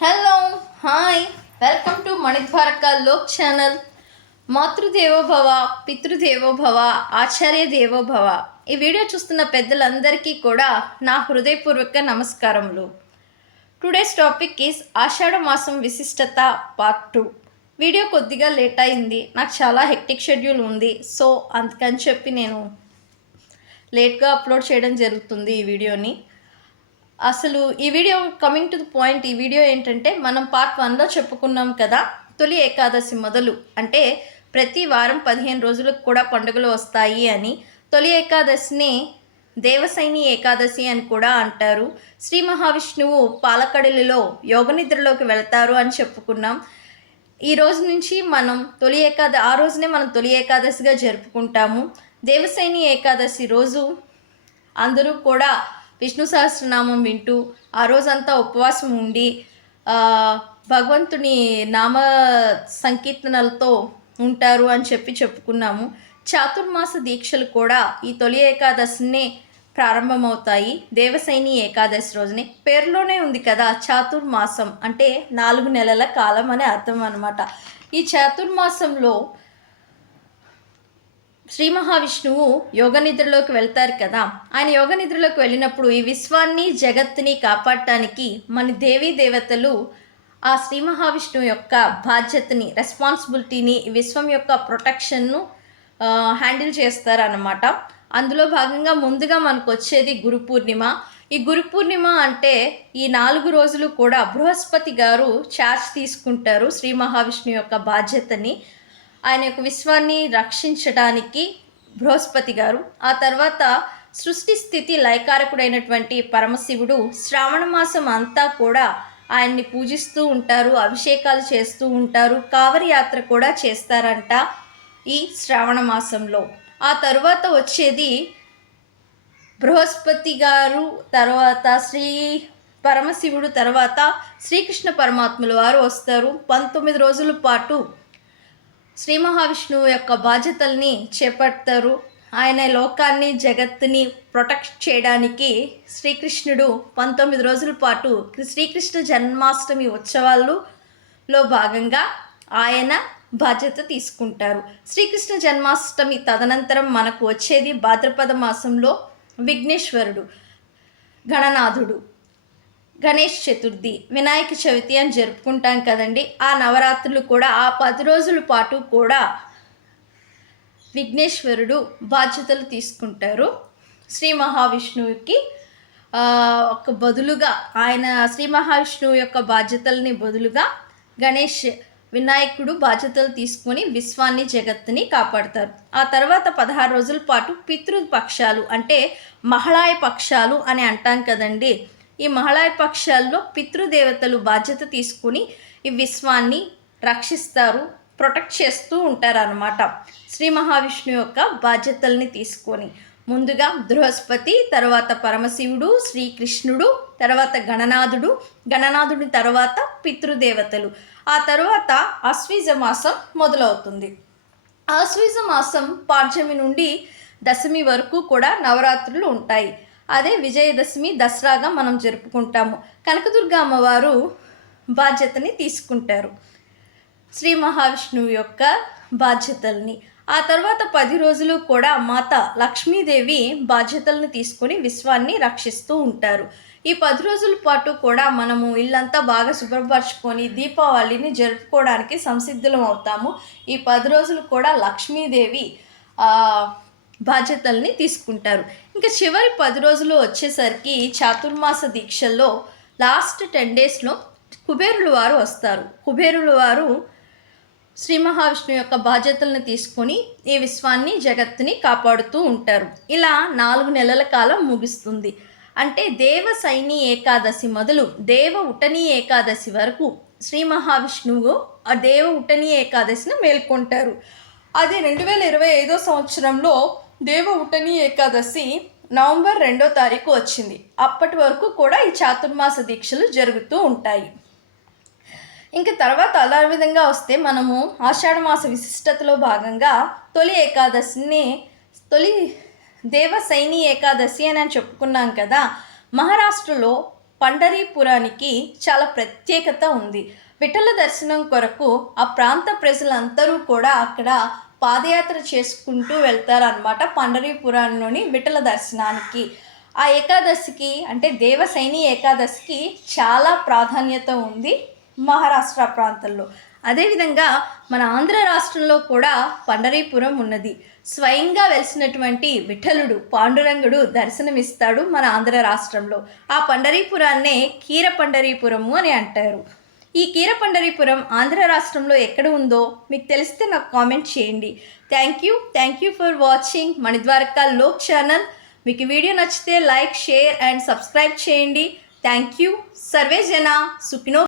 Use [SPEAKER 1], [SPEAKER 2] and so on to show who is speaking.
[SPEAKER 1] Hello hi. Welcome to Manidwaraka Lok channel. Matrudevobhava పితృదేవోభవ ఆచార్య దేవోభవ. ఈ వీడియో చూస్తున్న పెద్దలందరికీ కూడా నా హృదయపూర్వక నమస్కారములు. టుడేస్ టాపిక్ ఈస్ ఆషాఢ మాసం విశిష్టత పార్ట్ టూ వీడియో కొద్దిగా లేట్ అయింది. నాకు చాలా హెక్టిక్ షెడ్యూల్ ఉంది. సో అందుకని చెప్పి నేను లేట్గా అప్లోడ్ చేయడం జరుగుతుంది ఈ వీడియోని. అసలు ఈ video coming to the point ఈ వీడియో ఏంటంటే మనం పార్ట్ వన్లో చెప్పుకున్నాం కదా తొలి ఏకాదశి మొదలు. అంటే ప్రతి వారం పదిహేను రోజులకు కూడా పండుగలు వస్తాయి అని. తొలి ఏకాదశిని దేవసైని ఏకాదశి అని కూడా అంటారు. శ్రీ మహావిష్ణువు పాలకడలిలో యోగనిద్రలోకి వెళతారు అని చెప్పుకున్నాం. ఈ రోజు నుంచి మనం తొలి ఏకాద ఆ రోజునే మనం తొలి ఏకాదశిగా జరుపుకుంటాము. దేవసైని ఏకాదశి రోజు అందరూ కూడా విష్ణు సహస్రనామం వింటూ ఆ రోజంతా ఉపవాసం ఉండి భగవంతుని నామ సంకీర్తనలతో ఉంటారు అని చెప్పి చెప్పుకున్నాము. చాతుర్మాస దీక్షలు కూడా ఈ తొలి ఏకాదశినే ప్రారంభమవుతాయి. దేవసైని ఏకాదశి రోజునే. పేరులోనే ఉంది కదా చాతుర్మాసం. అంటే నాలుగు నెలల కాలం అనే అర్థం అనమాట ఈ చాతుర్మాసంలో శ్రీ మహావిష్ణువు యోగ నిద్రలోకి వెళ్తారు కదా. ఆయన యోగ నిద్రలోకి వెళ్ళినప్పుడు ఈ విశ్వాన్ని జగత్తుని కాపాడటానికి మన దేవీ దేవతలు ఆ శ్రీ మహావిష్ణువు యొక్క బాధ్యతని రెస్పాన్సిబిలిటీని ఈ విశ్వం యొక్క ప్రొటెక్షన్ను హ్యాండిల్ చేస్తారనమాట అందులో భాగంగా ముందుగా మనకు వచ్చేది గురు పూర్ణిమ. ఈ గురు పూర్ణిమ అంటే ఈ నాలుగు రోజులు కూడా బృహస్పతి గారు చార్జ్ తీసుకుంటారు శ్రీ మహావిష్ణువు యొక్క బాధ్యతని. ఆయన యొక్క విశ్వాన్ని రక్షించడానికి బృహస్పతి గారు ఆ తర్వాత సృష్టి స్థితి లయకారకుడైనటువంటి పరమశివుడు శ్రావణ మాసం అంతా కూడా ఆయన్ని పూజిస్తూ ఉంటారు అభిషేకాలు చేస్తూ ఉంటారు కావరి యాత్ర కూడా చేస్తారంట ఈ శ్రావణ మాసంలో. ఆ తర్వాత వచ్చేది బృహస్పతి గారు తర్వాత శ్రీ పరమశివుడు తర్వాత శ్రీకృష్ణ పరమాత్ముల వారు వస్తారు. పంతొమ్మిది రోజుల పాటు శ్రీ మహావిష్ణువు యొక్క బాధ్యతల్ని చేపడతారు. ఆయన లోకాన్ని జగత్తుని ప్రొటెక్ట్ చేయడానికి శ్రీకృష్ణుడు పంతొమ్మిది రోజుల పాటు శ్రీకృష్ణ జన్మాష్టమి ఉత్సవాల్లో భాగంగా ఆయన బాధ్యత తీసుకుంటారు. శ్రీకృష్ణ జన్మాష్టమి తదనంతరం మనకు వచ్చేది భాద్రపద మాసంలో విఘ్నేశ్వరుడు గణనాథుడు. గణేష్ చతుర్థి. వినాయక చవితి అని జరుపుకుంటాం కదండి. ఆ నవరాత్రులు కూడా ఆ పది రోజుల పాటు కూడా విఘ్నేశ్వరుడు బాధ్యతలు తీసుకుంటారు. శ్రీ మహావిష్ణువుకి ఒక బదులుగా ఆయన శ్రీ మహావిష్ణువు యొక్క బాధ్యతల్ని బదులుగా గణేష్ వినాయకుడు బాధ్యతలు తీసుకొని విశ్వాన్ని జగత్తుని కాపాడతారు. ఆ తర్వాత పదహారు రోజుల పాటు పితృపక్షాలు అంటే మహళాయ పక్షాలు అని అంటాం కదండి. ఈ మహళాయ పక్షాల్లో పితృదేవతలు బాధ్యత తీసుకుని ఈ విశ్వాన్ని రక్షిస్తారు ప్రొటెక్ట్ చేస్తూ ఉంటారు అనమాట శ్రీ మహావిష్ణు యొక్క బాధ్యతల్ని తీసుకొని. ముందుగా బృహస్పతి తర్వాత పరమశివుడు శ్రీకృష్ణుడు తర్వాత గణనాథుడు గణనాథుడి తర్వాత పితృదేవతలు. ఆ తర్వాత అశ్వీజ మాసం మొదలవుతుంది. ఆశ్వీజ మాసం పాడ్యమి నుండి దశమి వరకు కూడా నవరాత్రులు ఉంటాయి. అదే విజయదశమి దసరాగా మనం జరుపుకుంటాము. కనకదుర్గ అమ్మవారు బాధ్యతని తీసుకుంటారు. శ్రీ మహావిష్ణువు యొక్క బాధ్యతల్ని. ఆ తర్వాత పది రోజులు కూడా మాత లక్ష్మీదేవి బాధ్యతలను తీసుకొని విశ్వాన్ని రక్షిస్తూ ఉంటారు. ఈ పది రోజుల పాటు కూడా మనము ఇల్లంతా బాగా శుభ్రపరచుకొని దీపావళిని జరుపుకోవడానికి సంసిద్ధులం అవుతాము. ఈ పది రోజులు కూడా లక్ష్మీదేవి బాధ్యతల్ని తీసుకుంటారు. ఇంకా చివరి పది రోజులు వచ్చేసరికి చాతుర్మాస దీక్షల్లో లాస్ట్ టెన్ డేస్లో కుబేరుల వారు వస్తారు. కుబేరుల వారు శ్రీ మహావిష్ణువు యొక్క బాధ్యతలను తీసుకొని ఈ విశ్వాన్ని జగత్తుని కాపాడుతూ ఉంటారు. ఇలా నాలుగు నెలల కాలం ముగుస్తుంది. అంటే దేవ సైని ఏకాదశి మొదలు దేవ ఉటని ఏకాదశి వరకు శ్రీ మహావిష్ణువు ఆ దేవ ఉటని ఏకాదశిని మేల్కొంటారు. అది రెండు వేల ఇరవై ఐదో సంవత్సరంలో దేవ ఉటని ఏకాదశి నవంబర్ రెండో తారీఖు వచ్చింది. అప్పటి వరకు కూడా ఈ చాతుర్మాస దీక్షలు జరుగుతూ ఉంటాయి. ఇంకా తర్వాత అలా విధంగా వస్తే మనము ఆషాఢమాస విశిష్టతలో భాగంగా తొలి ఏకాదశిని తొలి దేవ సైని ఏకాదశి అని చెప్పుకున్నాం కదా మహారాష్ట్రలో పండరీపురానికి చాలా ప్రత్యేకత ఉంది. విఠల దర్శనం కొరకు ఆ ప్రాంత ప్రజలందరూ కూడా అక్కడ పాదయాత్ర చేసుకుంటూ వెళ్తారనమాట పండరీపురంలోని విఠల దర్శనానికి. ఆ ఏకాదశికి అంటే దేవసైని ఏకాదశికి చాలా ప్రాధాన్యత ఉంది మహారాష్ట్ర ప్రాంతంలో. అదేవిధంగా మన ఆంధ్ర రాష్ట్రంలో కూడా పండరీపురం ఉన్నది. స్వయంగా వెలిసినటువంటి విఠలుడు పాండురంగుడు దర్శనమిస్తాడు మన ఆంధ్ర రాష్ట్రంలో. ఆ పండరీపురాన్నే కీర పండరీపురము అని అంటారు. ఈ కీరపండరీపురం ఆంధ్ర రాష్ట్రంలో ఎక్కడ ఉందో మీకు తెలిస్తే నాకు కామెంట్ చేయండి. Thank you thank you for watching Manidwaraka Lok channel మీకు వీడియో నచ్చితే లైక్ షేర్ అండ్ సబ్స్క్రైబ్ చేయండి. థ్యాంక్ యూ సర్వే జన సుఖినో